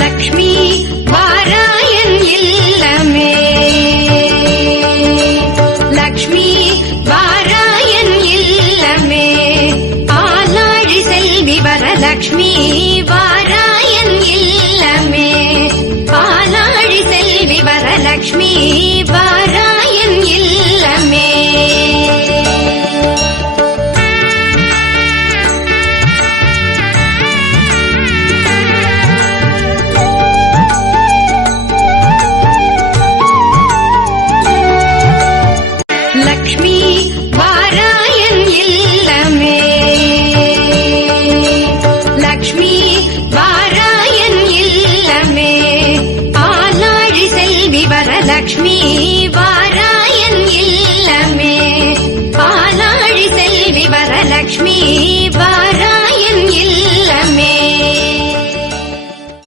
Lakshmi வாராயன் இல்லமே Lakshmi வாராயன் இல்லமே பாலாழி Selvi Varalakshmi வாராயன் இல்லமே பாலாழி Selvi Varalakshmi வாராயன் இல்லமே Lakshmi வாராயன் இல்லமே Lakshmi வாராயன் இல்லமே பாலாழி Selvi Varalakshmi